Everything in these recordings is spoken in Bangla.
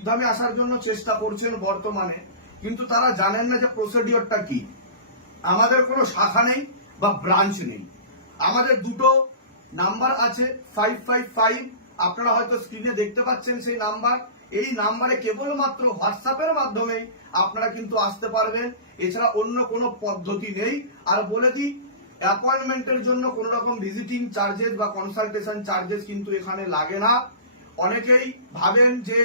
শিবধামে আসার জন্য চেষ্টা করছেন বর্তমানে, কিন্তু তারা জানেন না যে প্রসিডিওরটা কি। আমাদের কোনো শাখা নেই বা ব্রাঞ্চ নেই। আমাদের দুটো নাম্বার আছে 555, আপনারা হয়তো স্ক্রিনে দেখতে পাচ্ছেন সেই নাম্বার। এই নাম্বারে কেবলমাত্র হোয়াটসঅ্যাপের মাধ্যমে আপনারা কিন্তু আসতে পারবেন, এছাড়া অন্য কোনো পদ্ধতি নেই। আর বলে দিই, অ্যাপয়েন্টমেন্টের জন্য কোন রকম ভিজিটিং চার্জেস বা কনসালটেশন চার্জেস কিন্তু এখানে লাগে না। অনেকেই ভাবেন যে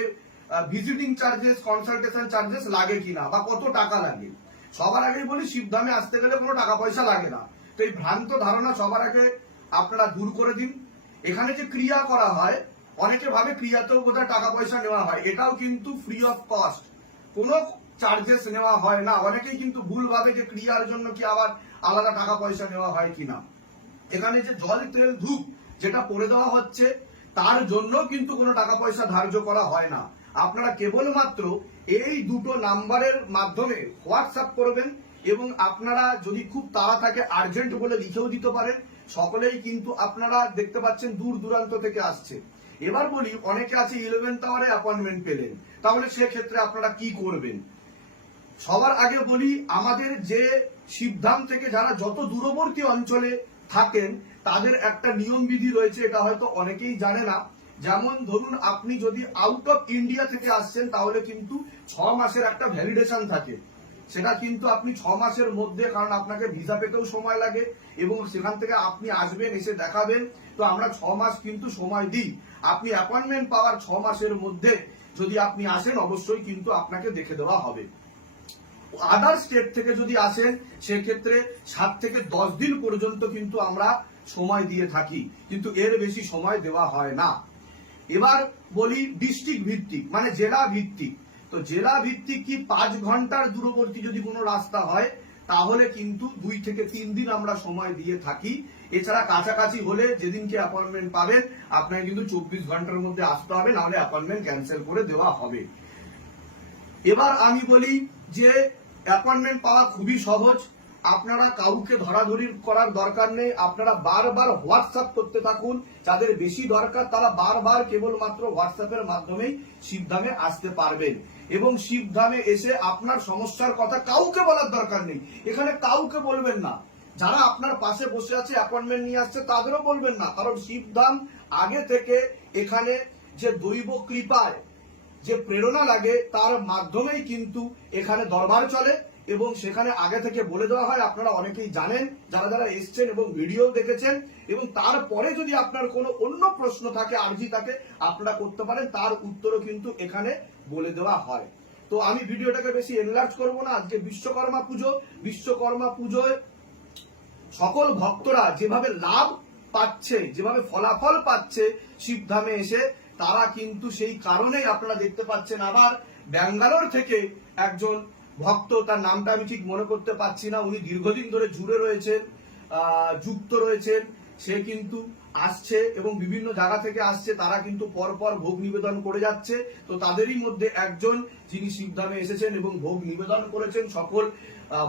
ভিজিটিং চার্জেস কনসালটেশন চার্জেস লাগে কিনা বা কত টাকা লাগে। সবার আগে বলি, শিবধামে আসতে গেলে কোনো টাকা পয়সা লাগে না। তো এই ভ্রান্ত ধারণা সবার আগে আপনারা দূর করে দিন। এখানে যে ক্রিয়া করা হয়, অনেকে ভাবে ক্রিয়াতেও বোধহয় টাকা পয়সা নেওয়া হয়, এটাও কিন্তু ফ্রি অফ কস্ট, কোনো চার্জেস নেওয়া হয় না। অনেকেই কিন্তু ভুল ভাবে যে ক্রিয়ার জন্য কি আবার আলাদা টাকা পয়সা নেওয়া হয় কিনা। এখানে যে জল তেল ধূপ যেটা পড়ে দেওয়া হচ্ছে, তার জন্য কিন্তু কোনো টাকা পয়সা ধার্য করা হয় না। আপনারা কেবলমাত্র এই দুটো নাম্বারের মাধ্যমে হোয়াটসঅ্যাপ করবেন, এবং আপনারা যদি খুব তাড়া থাকে আর্জেন্ট বলে লিখেও দিতে পারেন। সকলেই কিন্তু আপনারা দেখতে পাচ্ছেন দূর দূরান্ত থেকে আসছে। এবার বলি, অনেকে আছে 11th আওয়ারে অ্যাপয়েন্টমেন্ট পেলেন, তাহলে সেক্ষেত্রে আপনারা কি করবেন। সবার আগে বলি, আমাদের যে শিবধাম থেকে যারা যত দূরবর্তী অঞ্চলে থাকেন তাদের একটা নিয়ম বিধি রয়েছে, এটা হয়তো অনেকেই জানে না। যেমন ধরুন, আপনি যদি আউট অফ ইন্ডিয়া থেকে আসছেন তাহলে কিন্তু 6 মাসের একটা ভ্যালিডেশন থাকে। সেটা কিন্তু আপনি 6 মাসের মধ্যে, কারণ আপনাকে ভিসা পেতেও সময় লাগে এবং সেখান থেকে আপনি আসবেন, এসে দেখাবেন। তো আমরা 6 মাস কিন্তু সময় দিই। আপনি অ্যাপয়েন্টমেন্ট পাওয়ার 6 মাসের মধ্যে যদি আপনি আসেন, অবশ্যই কিন্তু আপনাকে দেখে দেওয়া হবে। আদার স্টেট থেকে যদি আসেন, সেক্ষেত্রে 7 থেকে 10 দিন পর্যন্ত কিন্তু আমরা সময় দিয়ে থাকি, কিন্তু এর বেশি সময় দেওয়া হয় না। এবার বলি ডিস্ট্রিক্ট ভিত্তিক, মানে জেলা ভিত্তিক। তো জেলা ভিত্তিক কি 5 ঘন্টার দূরবর্তী যদি কোনো রাস্তা হয়, তাহলে কিন্তু 2 থেকে 3 দিন আমরা সময় দিয়ে থাকি। এছাড়া কাছাকাছি হলে যেদিনকে অ্যাপয়েন্টমেন্ট পাবেন, আপনাকে কিন্তু 24 ঘন্টার মধ্যে আসতে হবে, নাহলে অ্যাপয়েন্টমেন্ট ক্যান্সেল করে দেওয়া হবে। এবার আমি বলি যে অ্যাপয়েন্টমেন্ট পাওয়া খুবই সহজ। আপনারা কাউকে ধরাধরি করার দরকার নেই। আপনারা বারবার হোয়াটসঅ্যাপ করতে থাকুন। যাদের বেশি দরকার তারা বারবার কেবলমাত্র হোয়াটসঅ্যাপের মাধ্যমেই শিবধামে আসতে পারবেন। এবং শিবধামে এসে আপনার সমস্যার কথা কাউকে বলার দরকার নেই। এখানে কাউকে বলবেন না। যারা আপনার পাশে বসে আছে অ্যাপয়েন্টমেন্ট নিয়ে আসছে তাদেরও বলবেন না, কারণ শিবধাম আগে থেকে এখানে যে দৈব কৃপায় যে প্রেরণা লাগে, তার মাধ্যমেই কিন্তু এখানে দরবার চলে এবং সেখানে আগে থেকে বলে দেওয়া হয়। আপনারা অনেকেই জানেন, যারা যারা এসছেন এবং ভিডিও দেখেছেন। এবং তারপরে যদি আপনার কোনো অন্য প্রশ্ন থাকে, আর্জি থাকে, আপনারা করতে পারেন, তার উত্তরও কিন্তু এখানে বলে দেওয়া হয়। তো আমি ভিডিওটাকে বেশি এনলার্জ করব না। আজকে বিশ্বকর্মা পুজো, বিশ্বকর্মা পুজোয় সকল ভক্তরা যেভাবে লাভ পাচ্ছে, যেভাবে ফলাফল পাচ্ছে শিবধামে এসে, তারা কিন্তু সেই কারণেই আপনারা দেখতে পাচ্ছেন। আবার ব্যাঙ্গালোর থেকে একজন ভক্ত, তার নামটা আমি ঠিক মনে করতে পারছি না, উনি দীর্ঘদিন ধরে জুড়ে রয়েছেন, যুক্ত রয়েছেন, সে কিন্তু আসছে এবং বিভিন্ন জায়গা থেকে আসছে। তারা কিন্তু পরপর ভোগ নিবেদন করে যাচ্ছে। তো তাদেরই মধ্যে একজন যিনি শিবধামে এসেছেন এবং ভোগ নিবেদন করেছেন, সকল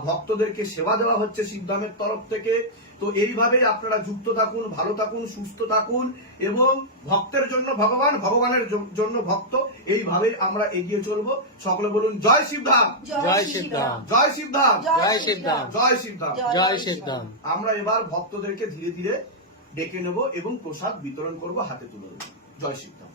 ভক্তদেরকে সেবা দেওয়া হচ্ছে শিবধামের তরফ থেকে। তো এইভাবেই আপনারা যুক্ত থাকুন, ভালো থাকুন, সুস্থ থাকুন এবং ভক্তের জন্য ভগবান, ভগবানের জন্য ভক্ত, এইভাবেই আমরা এগিয়ে চলবো। সকলে বলুন জয় শিবধাম, জয় শিবধাম, জয় শিবধাম, জয় শিবধাম, জয় শিবধাম, জয় শিবধাম। আমরা এবার ভক্তদেরকে ধীরে ধীরে ডেকে নেব এবং প্রসাদ বিতরণ করব, হাতে তুলে দেব। জয় শিবধাম।